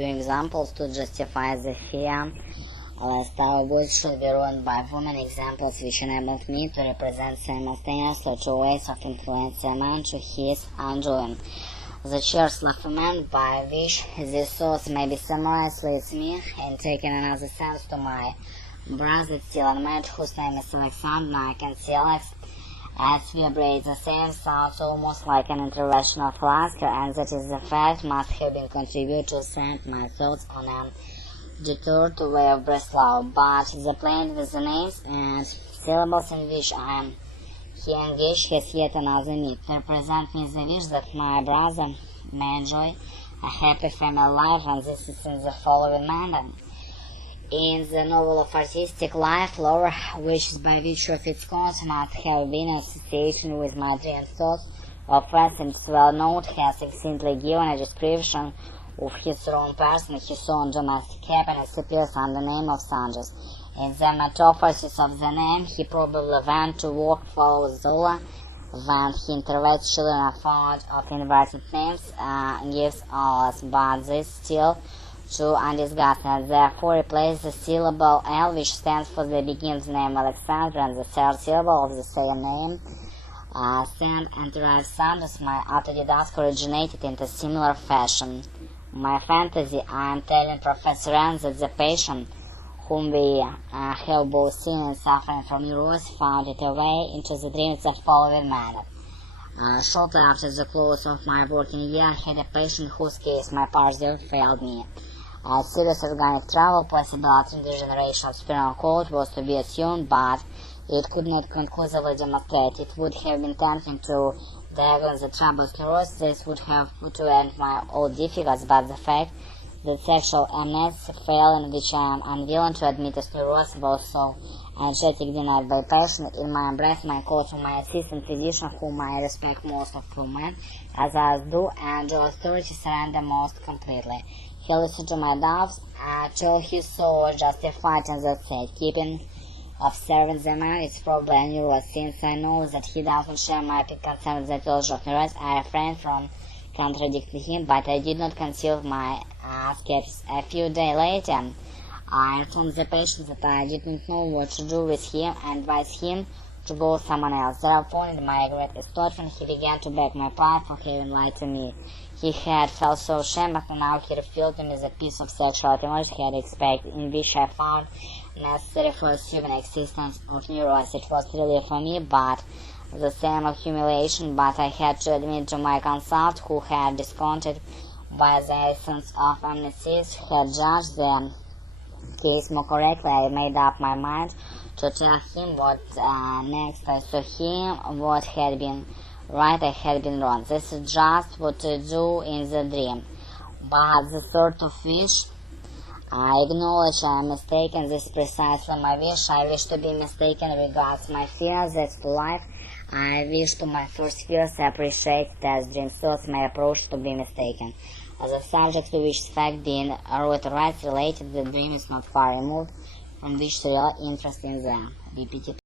few examples to justify the fear. Last our books should be run by women, examples which enabled me to represent simultaneously two ways of influencing a man to his undoing. The cheers left a man by which these thoughts may be summarized leads me in taking another sense to my brother still unmarried, whose name is Alexander. I can see Alex as vibrates the same sounds almost like an intervention of laughter, and that is the fact must have been contributed to send my thoughts on a detour to way of Breslau, but the plan with the names and syllables in which I am he engaged has yet another need to represent me the wish that my brother may enjoy a happy family life, and this is in the following manner. In the novel of artistic life, lore, which by virtue of its content must have been in association with my dream thoughts of friends, and it's well known, has succinctly given a description of his own person, his own domestic happiness appears under the name of Sanchez. In the metamorphosis of the name, he probably went to work for Zola. When he interviewed children are fond of inverted names, gives us, but this still too undiscussed, and therefore replace the syllable L, which stands for the beginning name Alexander, and the third syllable of the same name, send and derive Sanchez. My autodidact originated in a similar fashion. My fantasy, I am telling Professor N that the patient, whom we have both seen and suffering from neurosis, found it a way into the dreams the following manner. Shortly after the close of my working year, I had a patient whose case my parser failed me. Serious organic trouble, possibility in the generation of spinal cord was to be assumed, but it could not conclusively demonstrate. It would have been tempting to diagnose the trouble of neurosis. This would have put to end my old difficulties, but the fact that sexual amnesia failed, in which I am unwilling to admit as neurosis, was so energetic denied by patient. In my embrace, my call to my assistant physician, whom I respect most of true men, as others do, and the authority surrender most completely. He listened to my doubts till he saw justified in that said, keeping observing the man is probably a neurosis. Since I know that he doesn't share my concern with the etiology of neurosis, I refrained from contradicting him, but I did not conceal my skepticism. A few days later, I informed the patient that I didn't know what to do with him and advised him to go with someone else. Thereupon, in my great astonishment, he began to beg my pardon for having lied to me. He had felt so ashamed, but now he revealed to me the piece of sexual etymology he had expected, in which I found necessary for assuming existence of neurosis. It was really for me, but the same of humiliation, but I had to admit to my consultant, who had discounted by the essence of amnesis, had judged the case more correctly. I made up my mind to tell him what next. I saw him what had been right, I had been wrong. This is just what to do in the dream. But the sort of wish I acknowledge I am mistaken. This is precisely my wish. I wish to be mistaken regards my fears. That's to life. I wish to my first fears appreciate that dream thoughts may approach to be mistaken. As a subject to which fact being wrote rights related, the dream is not far removed from which real interest in the Repetitors.